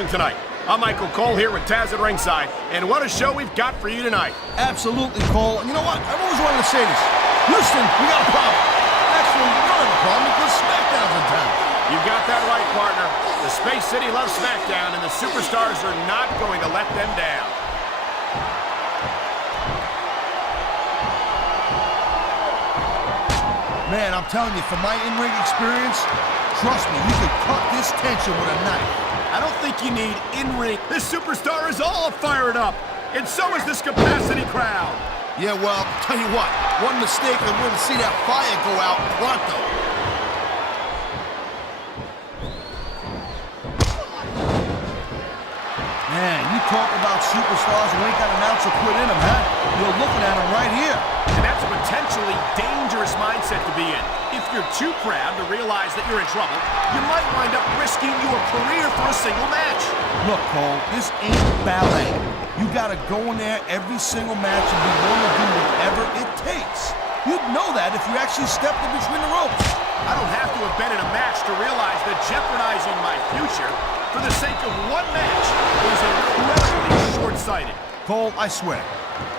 action tonight. I'm Michael Cole here with Taz at ringside, and what a show we've got for you tonight. Absolutely, Cole. And you know what? I've always wanted to say this. Houston, we got a problem. Actually, we don't have a problem because SmackDown's in town. You got that right, partner. The Space City loves SmackDown, and the Superstars are not going to let them down. Man, I'm telling you, from my in-ring experience, trust me, you can cut this tension with a knife. I don't think you need in-ring. This Superstar is all fired up, and so is this capacity crowd. Yeah, well, tell you what, one mistake and we're gonna see that fire go out pronto. Man, you talk about superstars who ain't got an ounce of quit in them, huh? You're looking at them right here. And that's a potentially dangerous mindset to be in. If you're too proud to realize that you're in trouble, you might wind up risking your career for a single match. Look, Cole, this ain't ballet. You gotta go in there every single match and be willing to do whatever it takes. You'd know that if you actually stepped in between the ropes. I don't have to have been in a match to realize that jeopardizing my future for the sake of one match is incredibly short-sighted. Cole, I swear,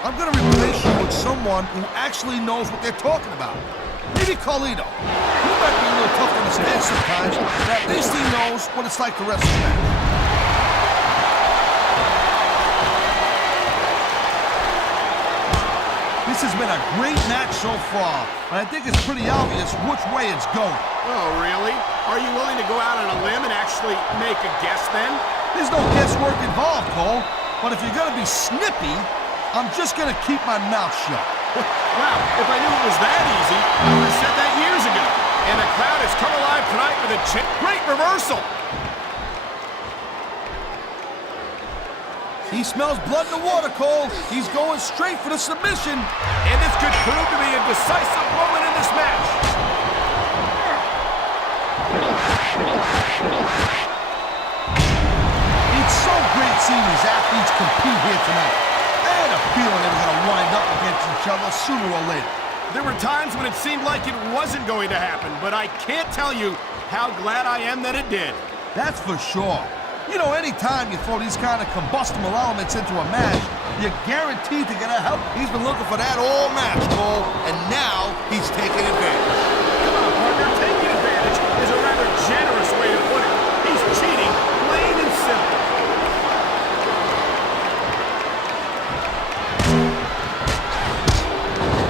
I'm gonna replace you with someone who actually knows what they're talking about. Maybe Carlito. He might be a little tough on his head sometimes, but at least he knows what it's like to wrestle a match. This has been a great match so far, and I think it's pretty obvious which way it's going. Oh, really? Are you willing to go out on a limb and actually make a guess then? There's no guesswork involved, Cole, but if you're gonna be snippy, I'm just gonna keep my mouth shut. Wow, if I knew it was that easy, I would have said that years ago. And the crowd has come alive tonight with a great reversal. He smells blood in the water, Cole. He's going straight for the submission. And this could prove to be a decisive moment in this match. It's so great seeing these athletes compete here tonight. I had a feeling they were going to wind up against each other sooner or later. There were times when it seemed like it wasn't going to happen, but I can't tell you how glad I am that it did. That's for sure. You know, anytime you throw these kind of combustible elements into a match, you're guaranteed to get a help. He's been looking for that all match, Cole, and now he's taking advantage. Come on, partner, taking advantage is a rather generous way to put it. He's cheating, plain and simple.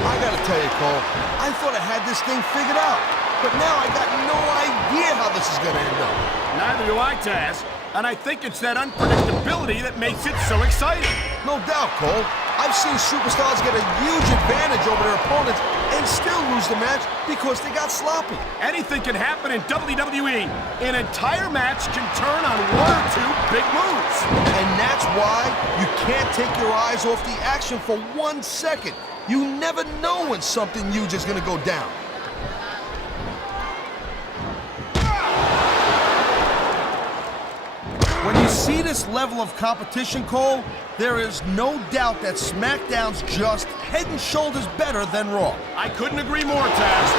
I gotta tell you, Cole, I thought I had this thing figured out, but now I got no idea how this is gonna end up. Neither do I, Taz. And I think it's that unpredictability that makes it so exciting. No doubt, Cole. I've seen superstars get a huge advantage over their opponents and still lose the match because they got sloppy. Anything can happen in WWE. An entire match can turn on one or two big moves. And that's why you can't take your eyes off the action for 1 second. You never know when something huge is gonna go down. When you see this level of competition, Cole, there is no doubt that SmackDown's just head and shoulders better than Raw. I couldn't agree more, Taz.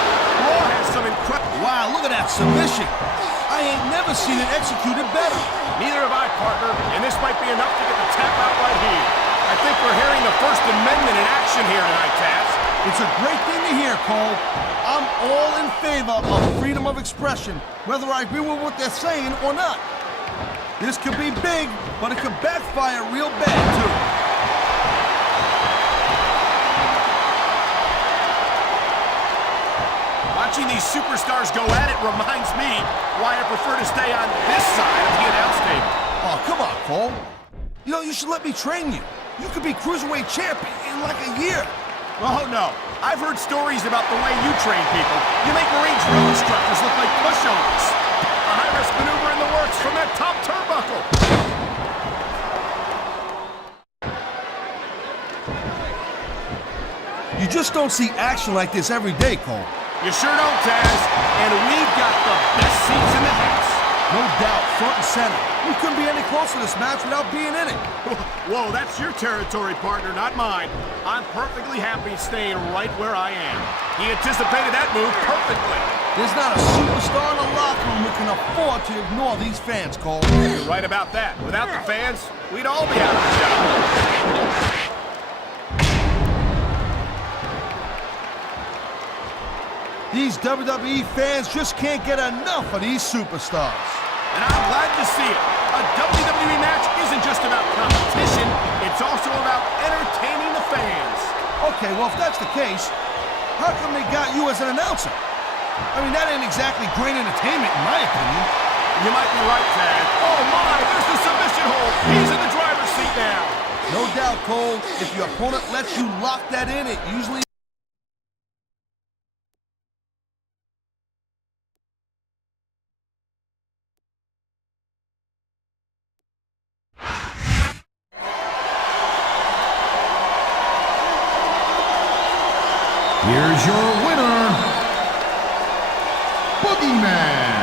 Raw has some incredible... Wow, look at that submission. I ain't never seen it executed better. Neither have I, partner, and this might be enough to get the tap out right here. I think we're hearing the First Amendment in action here tonight, Taz. It's a great thing to hear, Cole. I'm all in favor of freedom of expression, whether I agree with what they're saying or not. This could be big, but it could backfire real bad, too. Watching these superstars go at it reminds me why I prefer to stay on this side of the announce table. Oh, come on, Cole. You know, you should let me train you. You could be Cruiserweight champion in like a year. Oh, no. I've heard stories about the way you train people. You make Marine drill instructors look like pushovers. A high-risk maneuver in the works from that top turnbuckle. You just don't see action like this every day, Cole. You sure don't, Taz. And we've got the best seats in the house. No doubt, front and center. You couldn't be any closer to this match without being in it. Whoa, that's your territory, partner, not mine. I'm perfectly happy staying right where I am. He anticipated that move perfectly. There's not a superstar in the locker room who can afford to ignore these fans, Cole. You're right about that. Without the fans, we'd all be out of the job. These WWE fans just can't get enough of these superstars. And I'm glad to see it. A WWE match isn't just about competition, it's also about entertaining the fans. Okay, well, if that's the case, how come they got you as an announcer? I mean, that ain't exactly great entertainment, in my opinion. You might be right, Tag. Oh my, there's the submission hold. He's in the driver's seat now. No doubt, Cole. If your opponent lets you lock that in, it usually... Here's your winner, Boogeyman.